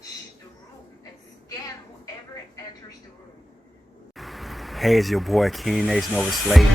watch the room and scan whoever enters the room. Hey, it's your boy King Nation over Slate.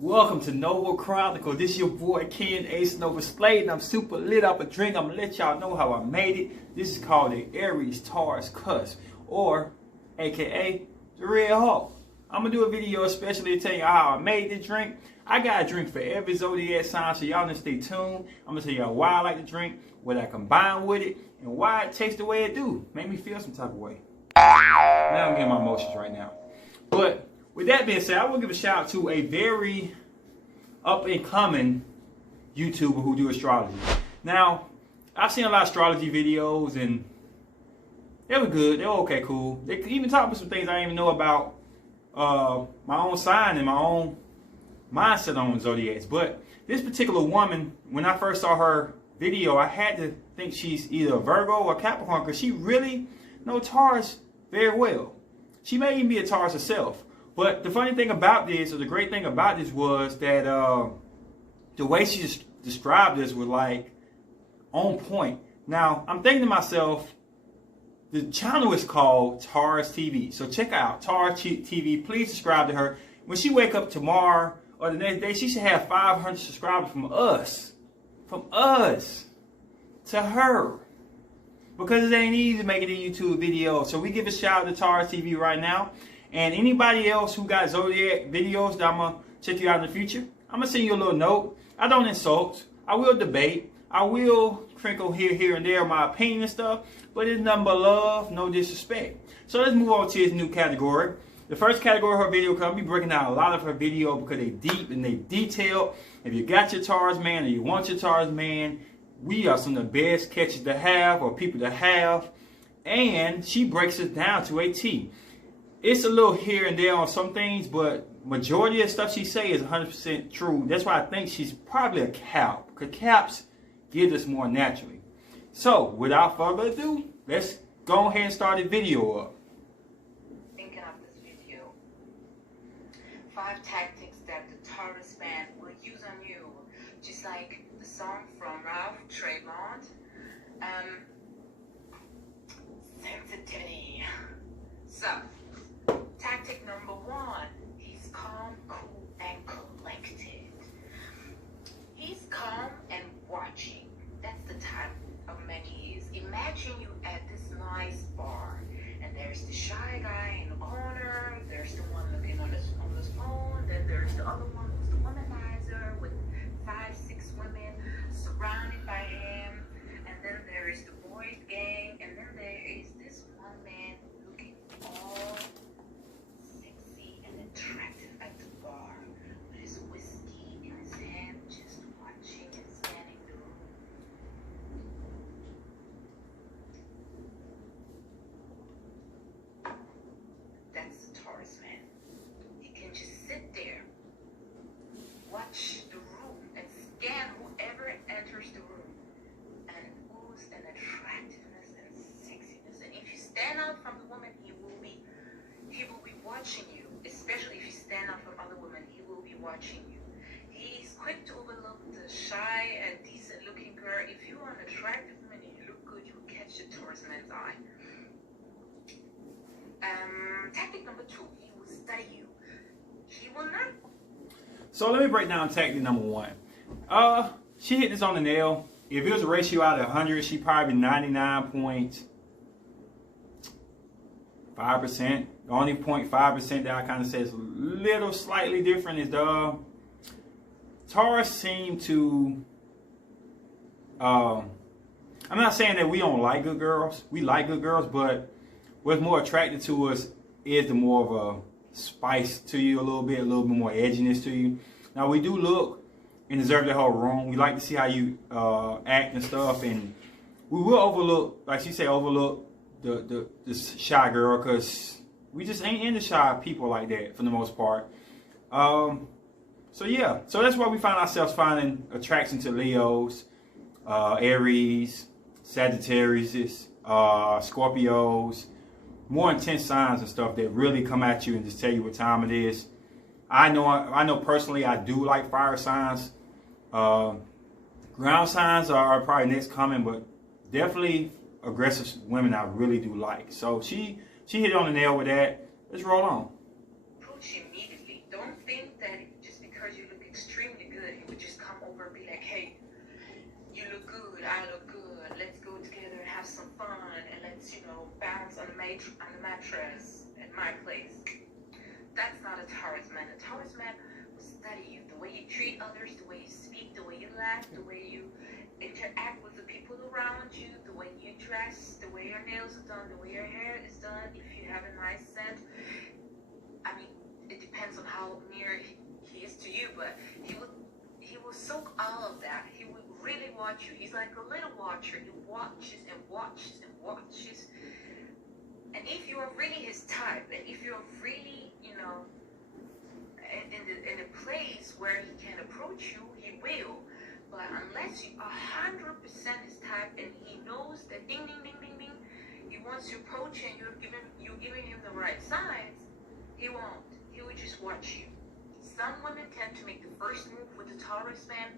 Welcome to Nova Chronicle. This is your boy Ken Ace Nova Slade, and I'm super lit up a drink. I'm gonna let y'all know how I made it. This is called the Aries Taurus Cusp, or aka the Red Hawk. I'm gonna do a video especially to tell you how I made this drink. I got a drink for every zodiac sign, so y'all need to stay tuned. I'm gonna tell y'all why I like the drink, what I combine with it, and why it tastes the way it do. Make me feel some type of way. Now I'm getting my emotions right now. But with that being said, I will give a shout out to a very up-and-coming YouTuber who do astrology. Now, I've seen a lot of astrology videos, and they were good. They were okay, cool. They even taught me some things I didn't even know about my own sign and my own mindset on zodiacs. But this particular woman, when I first saw her video, I had to think she's either a Virgo or Capricorn, because she really knows Taurus very well. She may even be a Taurus herself. But the funny thing about this, or the great thing about this, was that the way she described this was like on point. Now, I'm thinking to myself, the channel is called Taurus TV. So check out Taurus TV. Please subscribe to her. When she wake up tomorrow or the next day, she should have 500 subscribers from us. From us to her. Because it ain't easy to make it a YouTube video. So we give a shout out to Taurus TV right now. And anybody else who got zodiac videos that I'm going to check you out in the future, I'm going to send you a little note. I don't insult. I will debate. I will crinkle here, and there my opinion and stuff. But it's nothing but love, no disrespect. So let's move on to this new category. The first category of her video, because I'll be breaking down a lot of her video because they deep and they detailed. If you got your Taurus man or you want your Taurus man, we are some of the best catches to have or people to have. And she breaks it down to a T. It's a little here and there on some things, but majority of the stuff she say is 100% true. That's why I think she's probably a Cap, because Caps give us more naturally. So, without further ado, let's go ahead and start the video up. Thinking of this video, 5 tactics that the Taurus man will use on you, just like the song from Ralph Tremont, Sensitivity. So, tactic number 1, he's calm, cool, and collected. He's calm and watching. That's the type of man he is. Imagine you at this nice bar, and there's the shy guy in the corner, there's the one looking on his phone, then there's the other one who's the womanizer with 5, 6 women surrounded by him, and then there is the boys gang, and then there is this one man looking all attractive at the bar with his whiskey in his hand, just watching and scanning the room. That's the Taurus man. He can just sit there, watch the room, and scan whoever enters the room, and ooze an attractiveness and sexiness. And if you stand out from the woman, he will be watching you. Especially if you stand out from other women, he will be watching you. He's quick to overlook the shy and decent looking girl. If you are an attractive woman and you look good, you will catch the Taurus man's eye. Tactic number 2, he will study you. He will not. So let me break down tactic number 1. She hit this on the nail. If it was a ratio out of 100, she'd probably be 99.5%. The only 0.5% that I kind of say is a little slightly different is the Taurus seem to, I'm not saying that we don't like good girls. We like good girls, but what's more attractive to us is the more of a spice to you a little bit more edginess to you. Now, we do look and deserve the whole room. We like to see how you act and stuff, and we will overlook, like she said, overlook the shy girl, because we just ain't into shy people like that for the most part. So yeah, so that's why we find ourselves finding attraction to Leos, Aries, Sagittarius, Scorpios, more intense signs and stuff that really come at you and just tell you what time it is. I know personally I do like fire signs. Ground signs are probably next coming, but definitely aggressive women I really do like. So she hit on the nail with that. Let's roll on. Approach immediately. Don't think that just because you look extremely good, he would just come over and be like, hey, you look good, I look good. Let's go together and have some fun, and let's, bounce on the mattress at my place. That's not a Taurus man. A Taurus man will study you, the way you treat others, the way you speak, the way you laugh, the way you interact with the people around you, the way you dress, the way your nails are done, the way your hair is done, if you have a nice scent. I mean, it depends on how near he is to you, but he will soak all of that. He will really watch you. He's like a little watcher. He watches and watches and watches. And if you are really his type, and if you're really, in a place where he can approach you, he will. But unless you are 100% his type, and he knows that ding, ding, ding, ding, ding, he wants to approach you, and you're giving him the right signs, he won't. He will just watch you. Some women tend to make the first move with the Taurus man.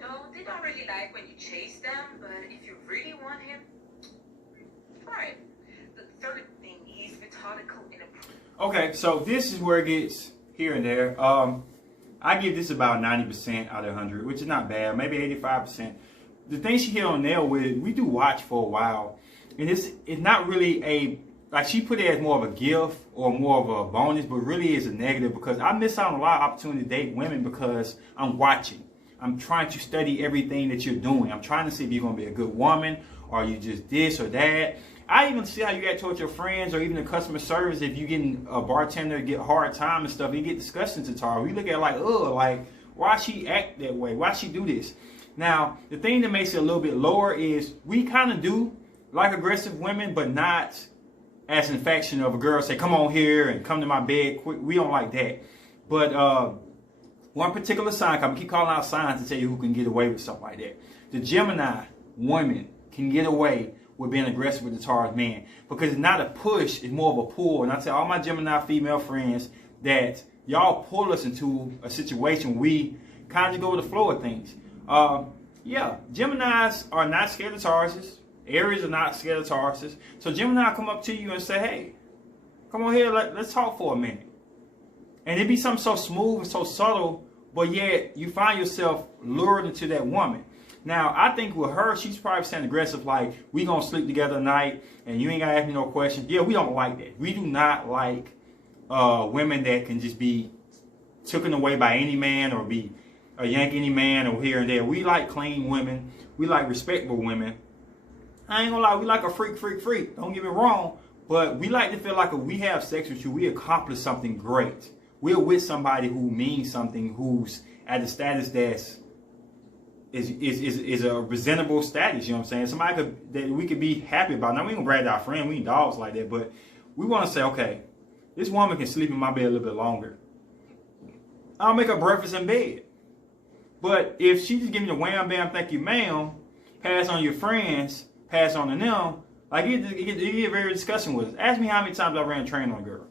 No, they don't really like when you chase them, but if you really want him, try it. The third thing, he's methodical in approach. Okay, so this is where it gets here and there. I give this about 90% out of 100, which is not bad, maybe 85%. The thing she hit on nail with, we do watch for a while, and it's not really like she put it as more of a gift or more of a bonus, but really is a negative, because I miss out on a lot of opportunity to date women because I'm watching. I'm trying to study everything that you're doing. I'm trying to see if you're going to be a good woman, or you just this or that. I even see how you act towards your friends or even the customer service. If you getting a bartender get hard time and stuff, you get disgusting to Tara. We look at it like, ugh, like, why she act that way? Why she do this? Now, the thing that makes it a little bit lower is we kind of do like aggressive women, but not as an affection of a girl say, come on here and come to my bed quick. We don't like that. But one particular sign, I'm keep calling out signs to tell you who can get away with something like that. The Gemini woman can get away with being aggressive with the Taurus man, because it's not a push, it's more of a pull. And I tell all my Gemini female friends that y'all pull us into a situation we kind of go with the flow of things. Yeah, Geminis are not scared of Tauruses. Aries are not scared of Tauruses. So Gemini come up to you and say, hey, come on here, let's talk for a minute. And it'd be something so smooth and so subtle, but yet you find yourself lured into that woman. Now, I think with her, she's probably saying aggressive, like, we gonna sleep together tonight, and you ain't gotta ask me no questions. Yeah, we don't like that. We do not like women that can just be taken away by any man or be a yank any man or here and there. We like clean women. We like respectable women. I ain't gonna lie, we like a freak. Don't get me wrong, but we like to feel like if we have sex with you, we accomplish something great. We're with somebody who means something, who's at the status that's is a presentable status, you know what I'm saying? Somebody that we could be happy about. Now, we ain't gonna brag our friend, we ain't dogs like that, but we want to say, okay, this woman can sleep in my bed a little bit longer. I'll make her breakfast in bed. But if she just give me the wham bam, thank you ma'am, pass on your friends, pass on to them, like it get very disgusting with us. Ask me how many times I ran train on a girl.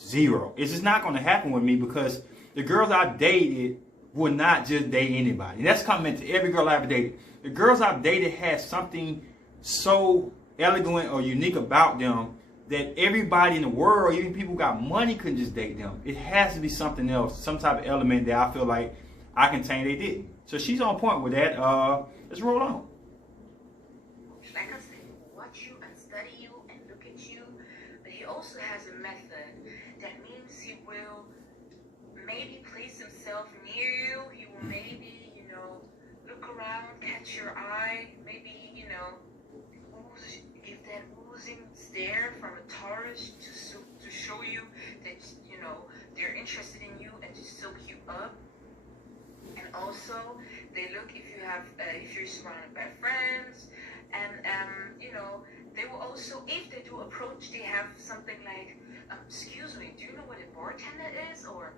0. It's just not gonna happen with me, because the girls I've dated would not just date anybody. And that's coming to every girl I've ever dated. The girls I've dated had something so elegant or unique about them that everybody in the world, even people who got money, couldn't just date them. It has to be something else, some type of element that I feel like I can tell they didn't. So she's on point with that. Let's roll on. Like I said, watch you and study you and look at you. But he also has a method. That means he will maybe place himself near you. He will maybe, look around, catch your eye, maybe, give that oozing stare from a Taurus to show you that, they're interested in you and to soak you up. And also, they look if you're surrounded by friends, and, they will also, if they do approach, they have something like, excuse me, do you know what a bartender is? Or,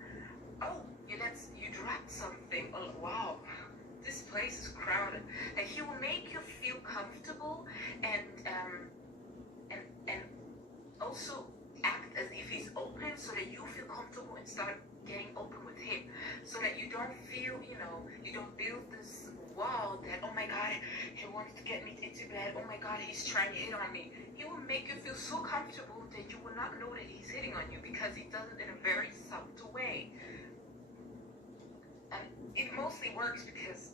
oh, you dropped something. Oh, wow, this place is crowded. Like, he will make you feel comfortable, and also act as if he's open so that you feel comfortable and start getting open with him, so that you don't feel, you don't build this wall that, oh my God, he wants to get me into bed, oh my God, he's trying to hit on me. He will make you feel so comfortable that you will not know that he's hitting on you, because he does it in a very subtle way. And it mostly works because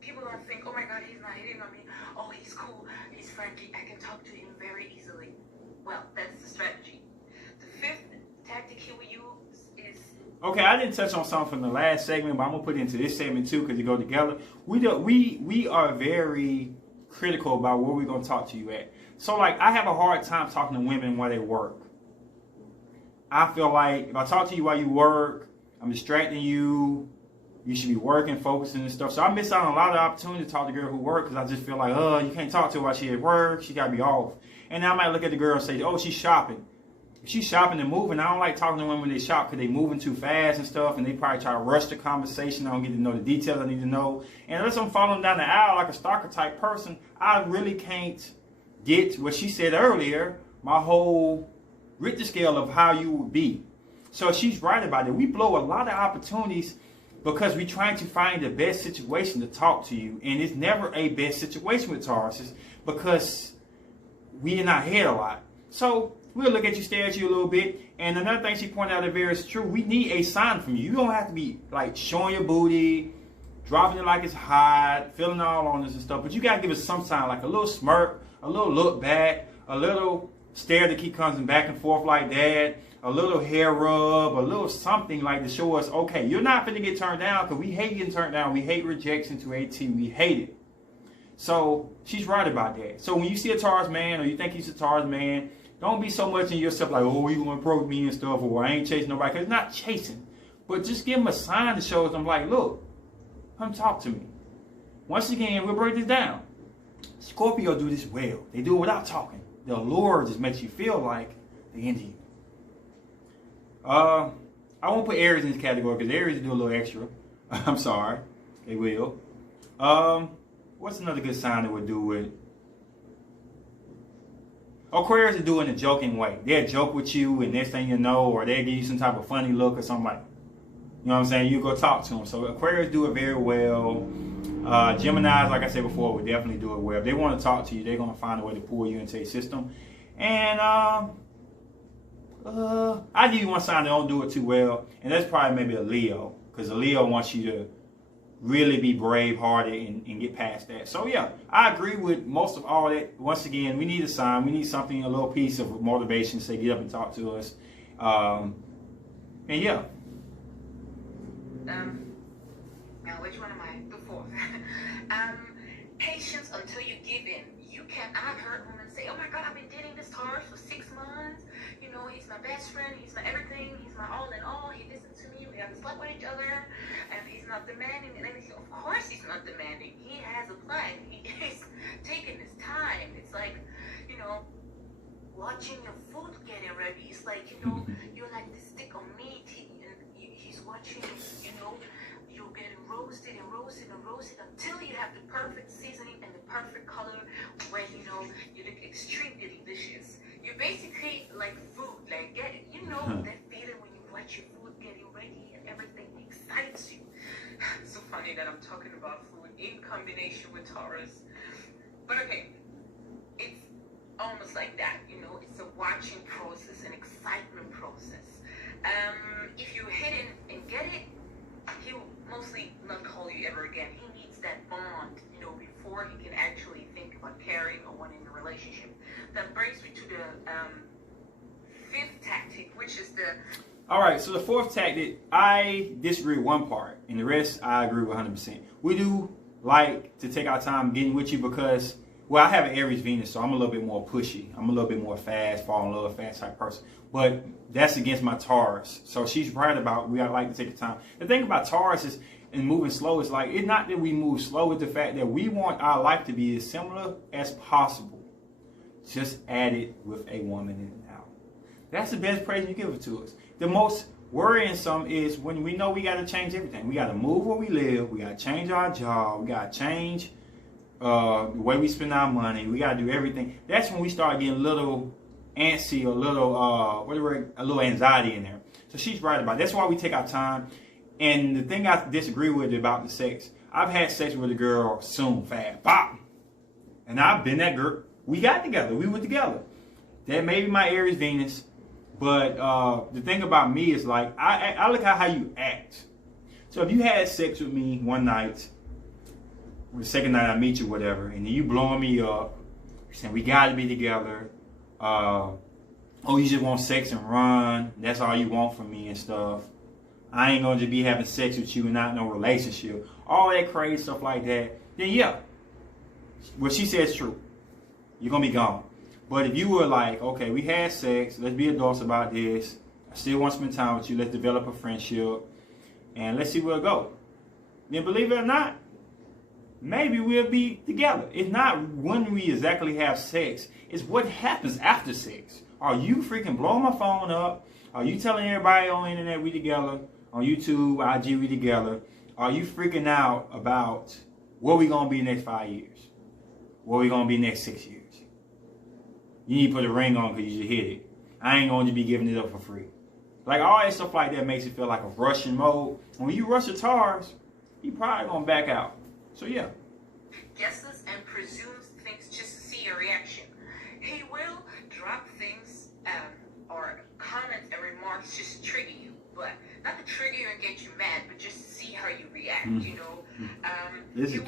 people don't think, oh my God, he's not hitting on me, oh, he's cool, he's friendly, I can talk to him very easily. Well, that's the strategy. The fifth tactic he will use is... Okay, I didn't touch on something from the last segment, but I'm going to put it into this segment too because they go together. We are very critical about where we're going to talk to you at. So, like, I have a hard time talking to women while they work. I feel like if I talk to you while you work, I'm distracting you. You should be working, focusing and stuff. So I miss out on a lot of opportunity to talk to girls who work because I just feel like, you can't talk to her while she's at work. She got to be off. And then I might look at the girl and say, oh, she's shopping. If she's shopping and moving, I don't like talking to women when they shop because they moving too fast and stuff, and they probably try to rush the conversation. I don't get to know the details I need to know. And unless I'm following down the aisle like a stalker type person, I really can't get what she said earlier, my whole Richter scale of how you would be. So she's right about it. We blow a lot of opportunities because we're trying to find the best situation to talk to you. And it's never a best situation with Tauruses because we in our head a lot. So we'll look at you, stare at you a little bit. And another thing she pointed out that very is true. We need a sign from you. You don't have to be like showing your booty, dropping it like it's hot, feeling all on us and stuff. But you got to give us some sign, like a little smirk, a little look back, a little stare that keep coming back and forth like that, a little hair rub, a little something like to show us, okay, you're not going to get turned down, because we hate getting turned down. We hate rejection to AT. We hate it. So she's right about that. So when you see a Taurus man or you think he's a Taurus man, don't be so much in yourself like, oh, you going to approach me and stuff, or I ain't chasing nobody, because it's not chasing. But just give him a sign that shows them like, look, come talk to me. Once again, we'll break this down. Scorpio do this well. They do it without talking. The allure just makes you feel like they're into you. I won't put Aries in this category because Aries do a little extra. I'm sorry. They will. What's another good sign that would do it? Aquarius will do it in a joking way. They'll joke with you, and next thing you know, or they'll give you some type of funny look or something like that. You know what I'm saying? You go talk to them. So Aquarius do it very well. Geminis, like I said before, would definitely do it well. If they want to talk to you, they're going to find a way to pull you into a system. And I give you one sign that don't do it too well, and that's probably maybe a Leo, because a Leo wants you to really be brave-hearted and get past that. So yeah, I agree with most of all that. Once again, we need a sign. We need something, a little piece of motivation to say, get up and talk to us. And yeah. Now, which one am I? The fourth. Patience until you give in. I've heard women say, oh my God, I've been dating this Taurus for 6 months. You know, he's my best friend. He's my everything. He's my all in all. He listens to me. We have slept with each other. And he's not demanding. And then of course he's not demanding. He has a plan. He is taking his time. It's like, watching your food getting ready. It's like, you're like the stick of meat. He's watching, you're getting roasted and roasted and roasted until you have the perfect seasoning and the perfect color where, you look extremely delicious. You're basically like food, like that feeling when you watch your food getting ready and everything excites you. It's so funny that I'm talking about food in combination with Taurus. But okay, it's almost like that, it's a watching process, an excitement process. If you hit it and get it, he will mostly not call you ever again. He needs that bond, before he can actually think about caring or wanting a relationship. That brings me to the fifth tactic, which is the... All right, so the fourth tactic, I disagree with one part, and the rest I agree with 100%. We do like to take our time getting with you because, well, I have an Aries Venus, so I'm a little bit more pushy. I'm a little bit more fast, fall in love fast type person. But that's against my Taurus. So she's right about we like to take the time. The thing about Taurus is, and moving slow, is like, it's not that we move slow, it's the fact that we want our life to be as similar as possible. Just add it with a woman in and out. That's the best praise you give it to us. The most worrisome is when we know we got to change everything. We got to move where we live. We got to change our job. We got to change the way we spend our money. We got to do everything. That's when we start getting a little antsy, a little a little anxiety in there. So she's right about it. That's why we take our time. And the thing I disagree with about the sex, I've had sex with a girl soon, fast, pop. And I've been that girl. We got together. We were together. That may be my Aries Venus. But the thing about me is like, I look at how you act. So if you had sex with me one night, the second night I meet you, whatever, and then you blowing me up, saying we got to be together. Oh, you just want sex and run. That's all you want from me and stuff. I ain't going to be having sex with you and not no relationship. All that crazy stuff like that. Then yeah, what she says is true. You're going to be gone. But if you were like, okay, we had sex. Let's be adults about this. I still want to spend time with you. Let's develop a friendship. And let's see where it goes. Then believe it or not, maybe we'll be together. It's not when we exactly have sex. It's what happens after sex. Are you freaking blowing my phone up? Are you telling everybody on the internet we together? On YouTube, IG, we together? Are you freaking out about where we going to be next 5 years? Where we going to be next 6 years? You need to put a ring on because you just hit it. I ain't going to be giving it up for free. Like all that stuff like that makes it feel like a rushing mode. When you rush a Taurus, you probably going to back out. So yeah. Guesses and presumes things just to see your reaction. He will drop things or comments and remarks just to trigger you, but not to trigger you and get you mad, but just to see how you react. You know, this is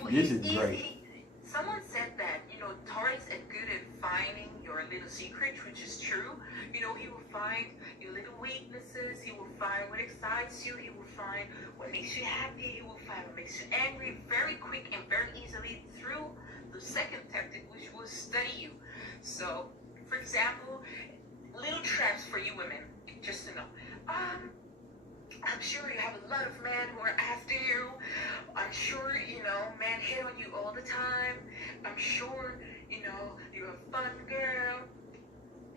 great. Someone said that, you know, Taurus is good at finding your little secrets, which is true. You know, he will find your little weaknesses. He will find what excites you. He will find what makes you happy. He will find what makes you angry very quick and very easily through the second tactic, which will study you. So, for example, little traps for you women, just to know. I'm sure you have a lot of men who are after you. I'm sure, you know, men hit on you all the time. I'm sure, you know, you're a fun girl.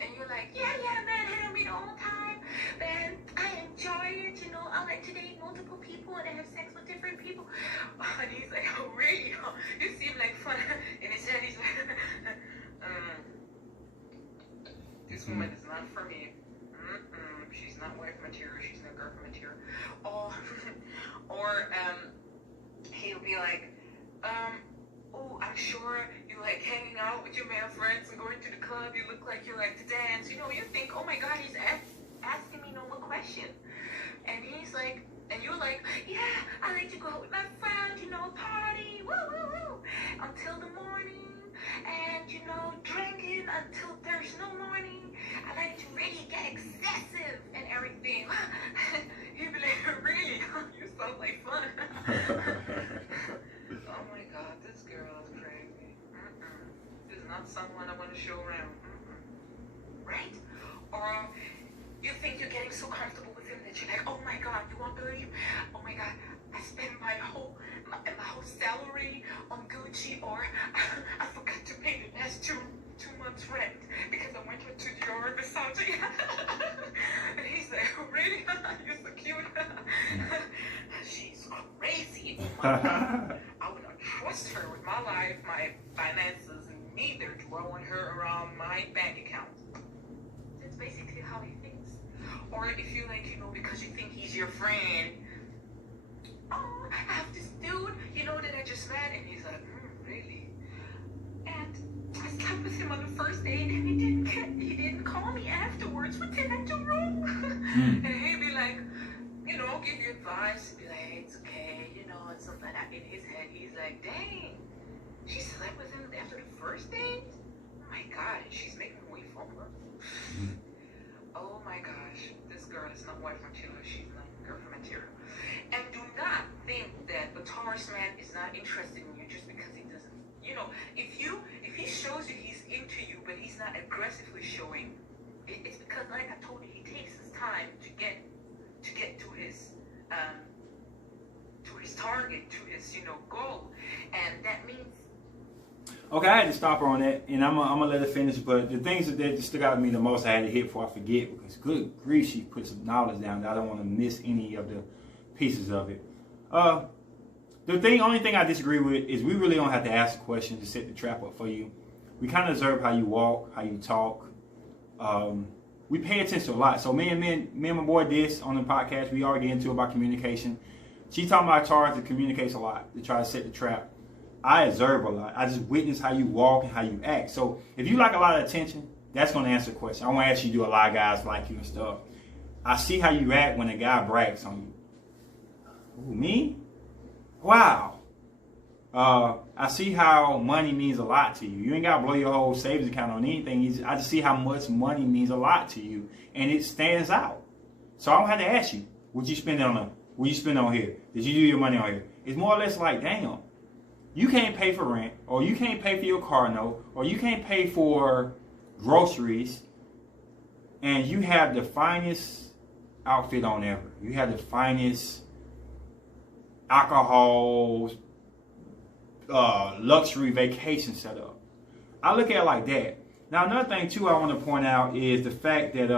And you're like, yeah, man hit on me all the time. Man, I enjoy it, you know. I like to date multiple people and I have sex with different people. And he's like, oh, really? You seem like fun. In his head, he's like, this woman is not for me. She's not wife material. She's not girlfriend material. Or he'll be like, oh, I'm sure you like hanging out with your male friends and going to the club. You look like you like to dance. You know, you think, oh my God, he's asking me no more question. And he's like, and you're like, yeah, I like to go out with my friends, you know, party, woo, woo, woo, until the morning. And, you know, drinking until there's no morning. I like to really get excessive and everything. He'd be like, really? You sound like fun. Oh my God, this girl is crazy. This is not someone I want to show around. Right? Or you think you're getting so comfortable with him that you're like, oh my God, you won't believe? Oh my God, I spent my whole salary on Gucci, or I forgot to pay the last two months rent because I went to Dior Versace. And he's like, oh, really? You're so cute. She's crazy. Oh my God. I would not trust her with my life, my finances, and neither do I want her around my bank account. That's basically how he thinks. Or if you like, you know, because you think he's your friend, oh, I have this dude, you know, that I just met, and he's like, really? And I slept with him on the first date, and he didn't call me afterwards. What did I do wrong? And he'd be like, you know, give you advice, be like, hey, it's okay, you know, and something like that. In his head, he's like, dang, she slept with him after the first date? Oh my God, she's making away from her. Oh my gosh, this girl is not wife material, she's not girlfriend material. And do not think that the Taurus man is not interested in you just because he doesn't. You know, if he shows you he's into you, but he's not aggressively showing, it's because, like I told you, he takes his time to get to his target, to his, you know, goal, and that means. Okay, I had to stop her on that, and I'm gonna let her finish. But the things that stuck out to me the most, I had to hit before I forget, because good grief, she put some knowledge down that I don't want to miss any of the pieces of it. The only thing I disagree with is we really don't have to ask questions to set the trap up for you. We kind of observe how you walk, how you talk, we pay attention a lot. So me and my boy this on the podcast, we already get into about communication. She talking about Taurus that communicates a lot to try to set the trap. I observe a lot. I just witness how you walk and how you act. So if you like a lot of attention, that's going to answer the question. I want to ask you, do a lot of guys like you and stuff? I see how you act when a guy brags on you. Ooh, me? Wow. I see how money means a lot to you. You ain't got to blow your whole savings account on anything. I just see how much money means a lot to you. And it stands out. So I don't have to ask you, would you spend it on here? Did you do your money on here? It's more or less like, damn, you can't pay for rent, or you can't pay for your car note, or you can't pay for groceries, and you have the finest outfit on ever. You have the finest alcohol, luxury vacation set up. I look at it like that. Now, another thing too I want to point out is the fact that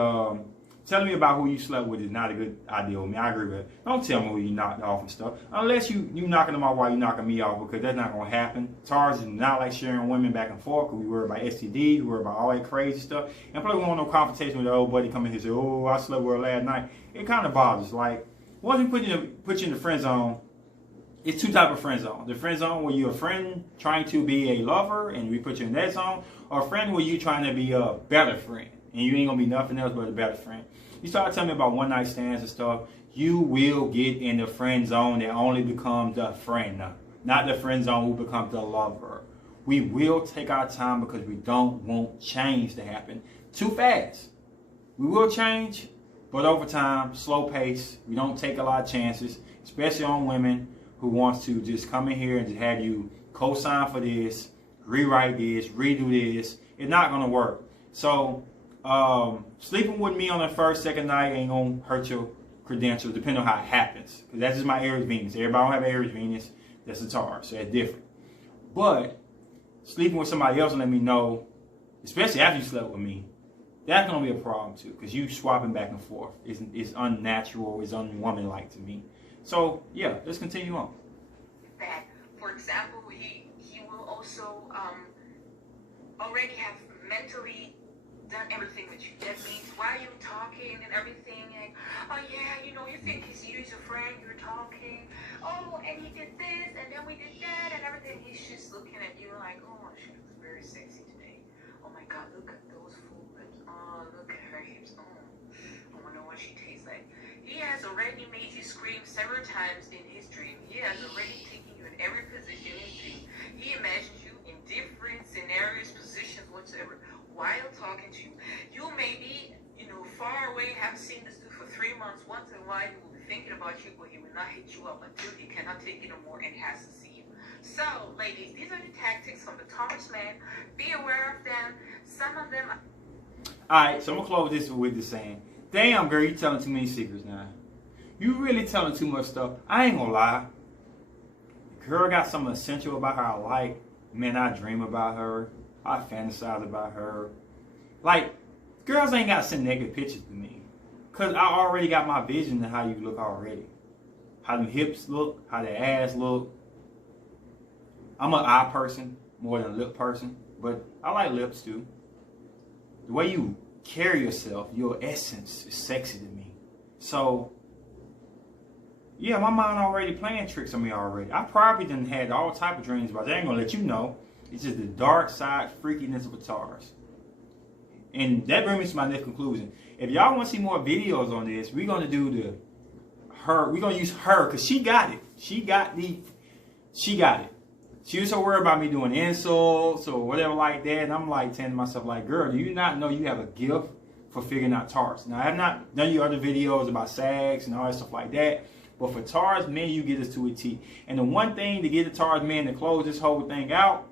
telling me about who you slept with is not a good idea with me. I agree with it. Don't tell me who you knocked off and stuff. Unless you knocking them off while you knocking me off, because that's not going to happen. Taurus is not like sharing women back and forth, because we worry about STD, we worry about all that crazy stuff. And plus we want no confrontation with the old buddy coming here and say, oh, I slept with her last night. It kind of bothers. Like, once we put you in the friend zone, it's two types of friend zone. The friend zone where you're a friend trying to be a lover and we put you in that zone, or a friend where you're trying to be a better friend and you ain't going to be nothing else but a better friend. You start telling me about one night stands and stuff, you will get in the friend zone that only becomes the friend, not the friend zone who becomes the lover. We will take our time because we don't want change to happen too fast. We will change, but over time, slow pace. We don't take a lot of chances, especially on women who wants to just come in here and just have you co-sign for this, rewrite this, redo this. It's not going to work. So sleeping with me on the first, second night ain't going to hurt your credentials, depending on how it happens. Because that's just my Aries Venus. Everybody don't have Aries Venus. That's a Taurus, so it's different. But sleeping with somebody else and let me know, especially after you slept with me, that's going to be a problem too. Because you swapping back and forth. It's unnatural. It's unwomanlike to me. So, yeah, let's continue on. That, for example, he will also already have mentally done everything with you. That means while you're talking and everything, and, oh yeah, you know, you think he's your friend, you're talking, oh, and he did this, and then we did that, and everything. He's just looking at you like, oh, she looks very sexy today. Oh my God, look at those full lips. Oh, look at her hips. Oh, I wonder what she tastes like. He has already made you scream several times in his dream. He has already taken you in every position in his dream. He imagines you in different scenarios, positions, whatsoever, while talking to you. You may be, far away, haven't seen this dude for 3 months. Once in a while, he will be thinking about you, but he will not hit you up until he cannot take it no more and has to see you. So, ladies, these are the tactics from the Taurus man. Be aware of them. Some of them... Alright, so I'm going to close this with this saying, damn, girl, you telling too many secrets now. You really telling too much stuff. I ain't gonna lie. Girl got something essential about her I like. Man, I dream about her. I fantasize about her. Like, girls ain't got to send negative pictures to me. Because I already got my vision of how you look already. How them hips look. How the ass look. I'm an eye person more than a lip person. But I like lips too. The way you carry yourself, your essence is sexy to me. So, yeah, my mind already playing tricks on me already. I probably done had all type of dreams, but I ain't gonna let you know. It's just the dark side freakiness of a Taurus. And that brings me to my next conclusion. If y'all want to see more videos on this, we're gonna do we're gonna use her because she got it. She got it. She was so worried about me doing insults or whatever like that. And I'm like telling myself, like, girl, do you not know you have a gift for figuring out Taurus? Now, I have not done your other videos about sex and all that stuff like that. But for Taurus men, you get us to a T. And the one thing to get the Taurus men to close this whole thing out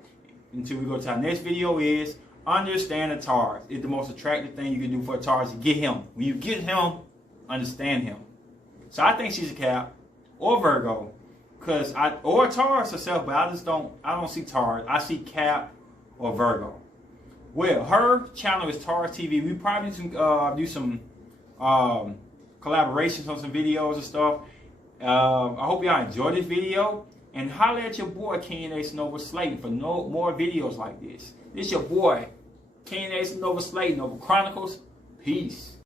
until we go to our next video is understand the Taurus. It's the most attractive thing you can do for a Taurus. Get him. When you get him, understand him. So I think she's a Cap or Virgo. Or Taurus herself, but I don't see Taurus. I see Cap or Virgo. Well, her channel is Taurus TV. We probably do some collaborations on some videos and stuff. I hope y'all enjoyed this video. And holler at your boy, King Ace Nova Slayton, for more videos like this. This your boy, King Ace Nova Slate, Nova Chronicles. Peace.